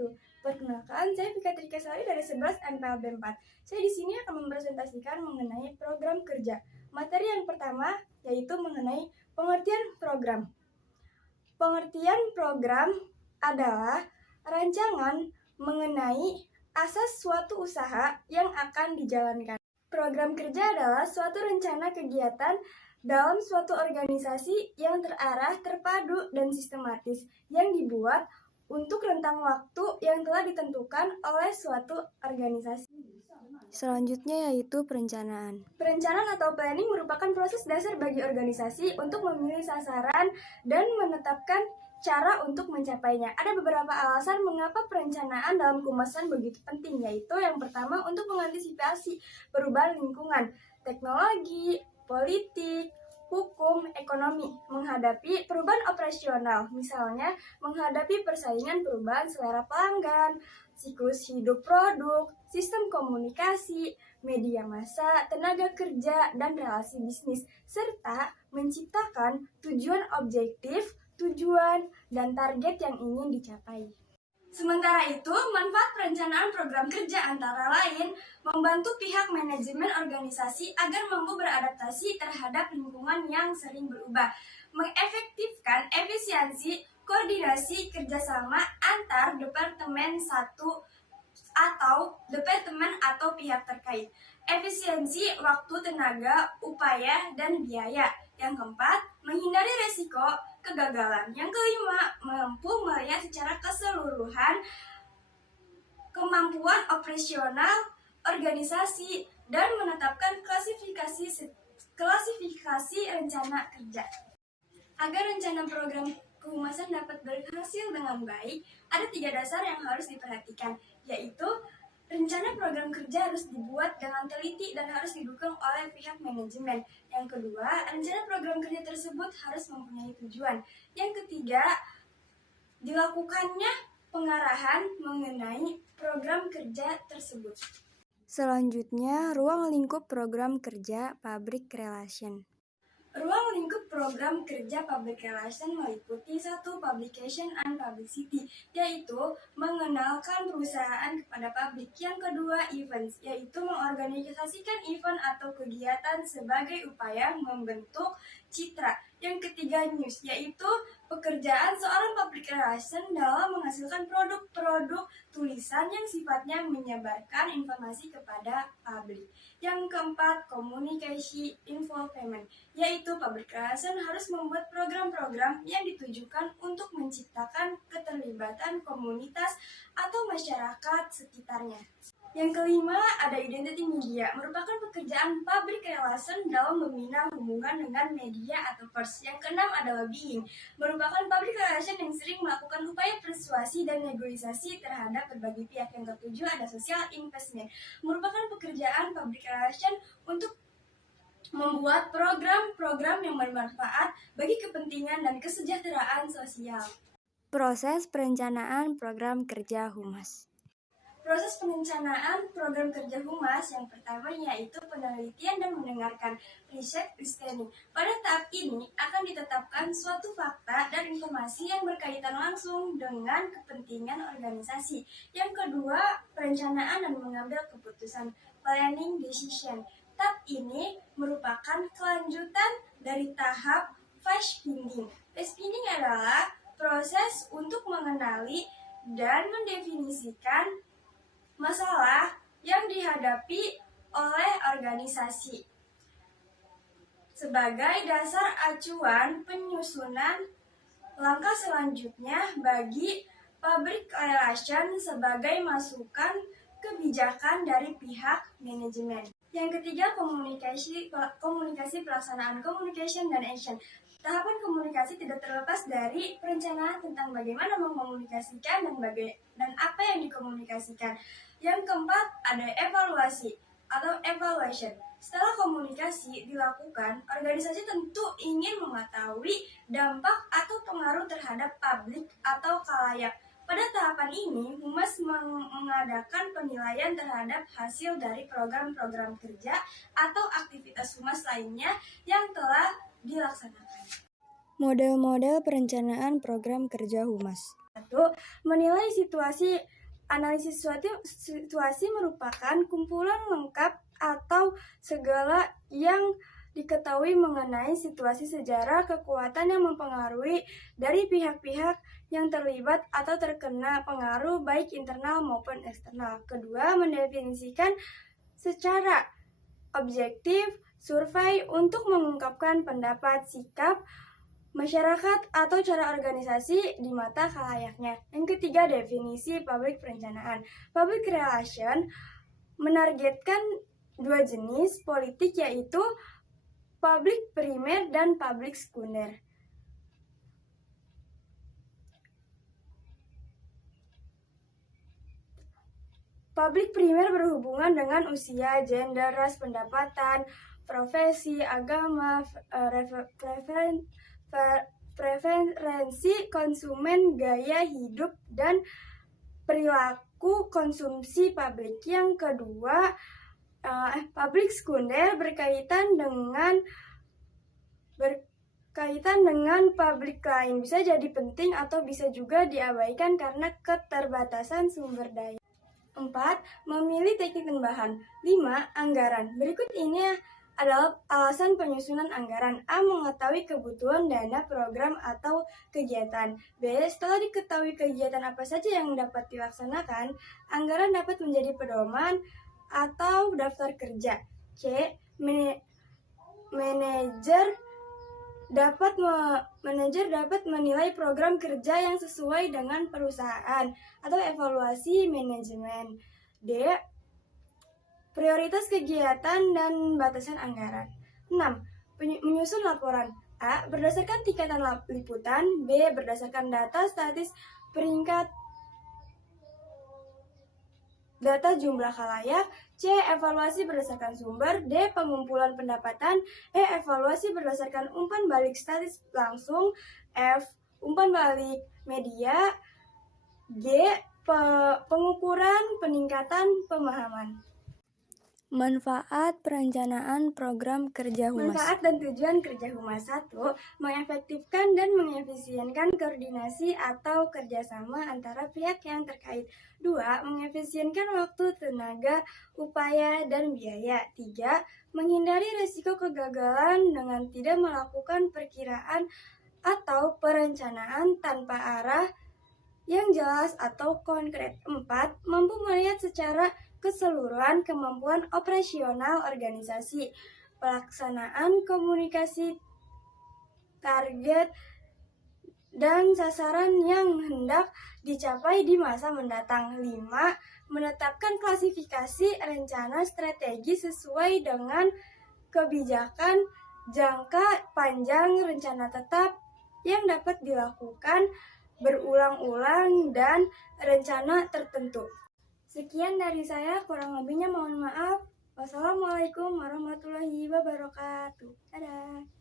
wabarakatuh. Perkenalkan, saya Vika Trikasari dari 11 MPLB 4. Saya di sini akan mempresentasikan mengenai program kerja. Materi yang pertama yaitu mengenai pengertian program. Pengertian program adalah rancangan mengenai asas suatu usaha yang akan dijalankan. Program kerja adalah suatu rencana kegiatan dalam suatu organisasi yang terarah, terpadu, dan sistematis yang dibuat untuk rentang waktu yang telah ditentukan oleh suatu organisasi. Selanjutnya yaitu perencanaan. Perencanaan atau planning merupakan proses dasar bagi organisasi untuk memilih sasaran dan menetapkan cara untuk mencapainya. Ada beberapa alasan mengapa perencanaan dalam kehumasan begitu penting, yaitu yang pertama untuk mengantisipasi perubahan lingkungan, teknologi, politik, hukum, ekonomi, menghadapi perubahan operasional, misalnya menghadapi persaingan perubahan selera pelanggan, siklus hidup produk, sistem komunikasi, media massa, tenaga kerja, dan relasi bisnis, serta menciptakan tujuan objektif, tujuan, dan target yang ingin dicapai. Sementara itu, manfaat perencanaan program kerja antara lain membantu pihak manajemen organisasi agar mampu beradaptasi terhadap lingkungan yang sering berubah, mengefektifkan efisiensi koordinasi kerjasama antar departemen departemen atau pihak terkait, efisiensi waktu, tenaga, upaya, dan biaya. Yang keempat, menghindari resiko kegagalan. Yang kelima, mampu melihat secara keseluruhan kemampuan operasional organisasi dan menetapkan klasifikasi rencana kerja. Agar rencana program kehumasan dapat berhasil dengan baik, ada 3 dasar yang harus diperhatikan, yaitu rencana program kerja harus dibuat dengan teliti dan harus didukung oleh pihak manajemen. Yang kedua, rencana program kerja tersebut harus mempunyai tujuan. Yang ketiga, dilakukannya pengarahan mengenai program kerja tersebut. Selanjutnya, ruang lingkup program kerja public relation. Ruang lingkup program kerja public relation meliputi 1. Publication and publicity, yaitu mengenalkan perusahaan kepada publik. Yang kedua, events, yaitu mengorganisasikan event atau kegiatan sebagai upaya membentuk citra. Yang ketiga, news, yaitu pekerjaan seorang public relation dalam menghasilkan produk-produk tulisan yang sifatnya menyebarkan informasi kepada publik. Yang keempat, komunikasi involvement, yaitu public relation harus membuat program-program yang ditujukan untuk menciptakan keterlibatan komunitas atau masyarakat sekitarnya. Yang kelima, ada identity media, merupakan pekerjaan public relation dalam membina hubungan dengan media atau pers. Yang keenam adalah being, merupakan public relation yang sering melakukan upaya persuasi dan negosiasi terhadap berbagai pihak. Yang ketujuh ada social investment, merupakan pekerjaan public relation untuk membuat program-program yang bermanfaat bagi kepentingan dan kesejahteraan sosial. Proses perencanaan program kerja Humas. Proses perencanaan program kerja Humas yang pertama yaitu penelitian dan mendengarkan, riset listening. Pada tahap ini akan ditetapkan suatu fakta dan informasi yang berkaitan langsung dengan kepentingan organisasi. Yang kedua, perencanaan dan mengambil keputusan, planning decision. Tahap ini merupakan kelanjutan dari tahap phase finding. Phase finding adalah proses untuk mengenali dan mendefinisikan masalah yang dihadapi oleh organisasi sebagai dasar acuan penyusunan langkah selanjutnya bagi public relation sebagai masukan kebijakan dari pihak manajemen. Yang ketiga, komunikasi pelaksanaan, communication dan action. Tahapan komunikasi tidak terlepas dari perencanaan tentang bagaimana mengkomunikasikan dan apa yang dikomunikasikan. Yang keempat, ada evaluasi atau evaluation. Setelah komunikasi dilakukan, organisasi tentu ingin mengetahui dampak atau pengaruh terhadap publik atau khalayak. Pada tahapan ini, Humas mengadakan penilaian terhadap hasil dari program-program kerja atau aktivitas Humas lainnya yang telah dilaksanakan. Model-model perencanaan program kerja Humas. Menilai situasi. Analisis situasi merupakan kumpulan lengkap atau segala yang diketahui mengenai situasi sejarah kekuatan yang mempengaruhi dari pihak-pihak yang terlibat atau terkena pengaruh baik internal maupun eksternal. Kedua, mendefinisikan secara objektif survei untuk mengungkapkan pendapat, sikap, masyarakat atau cara organisasi di mata khalayaknya. Yang ketiga, definisi publik perencanaan. Public relation menargetkan dua jenis politik, yaitu publik primer dan publik sekunder. Publik primer berhubungan dengan usia, gender, ras, pendapatan, profesi, agama, preferensi konsumen, gaya hidup, dan perilaku konsumsi publik. Yang kedua, publik sekunder berkaitan dengan publik lain, bisa jadi penting atau bisa juga diabaikan karena keterbatasan sumber daya. 4. Memilih teknik dan bahan. 5. Anggaran. Berikut ini adalah alasan penyusunan anggaran. A. Mengetahui kebutuhan dana program atau kegiatan. B. Setelah diketahui kegiatan apa saja yang dapat dilaksanakan, anggaran dapat menjadi pedoman atau daftar kerja. C. Manajer dapat menilai program kerja yang sesuai dengan perusahaan atau evaluasi manajemen. D. Prioritas kegiatan dan batasan anggaran. 6. Menyusun laporan. A. Berdasarkan tingkatan liputan. B. Berdasarkan data statis peringkat data jumlah khalayak. C. Evaluasi berdasarkan sumber. D. Pengumpulan pendapatan. E. Evaluasi berdasarkan umpan balik statis langsung. F. Umpan balik media. G. Pengukuran peningkatan pemahaman. Manfaat perencanaan program kerja Humas. Manfaat dan tujuan kerja Humas. 1. Mengefektifkan dan mengefisienkan koordinasi atau kerjasama antara pihak yang terkait. 2. Mengefisienkan waktu, tenaga, upaya, dan biaya. 3. Menghindari risiko kegagalan dengan tidak melakukan perkiraan atau perencanaan tanpa arah yang jelas atau konkret. 4. Mampu melihat secara keseluruhan kemampuan operasional organisasi, pelaksanaan komunikasi, target, dan sasaran yang hendak dicapai di masa mendatang. 5. Menetapkan klasifikasi rencana strategi sesuai dengan kebijakan jangka panjang, rencana tetap yang dapat dilakukan berulang-ulang, dan rencana tertentu. Sekian dari saya, kurang lebihnya mohon maaf. Wassalamualaikum warahmatullahi wabarakatuh. Dadah.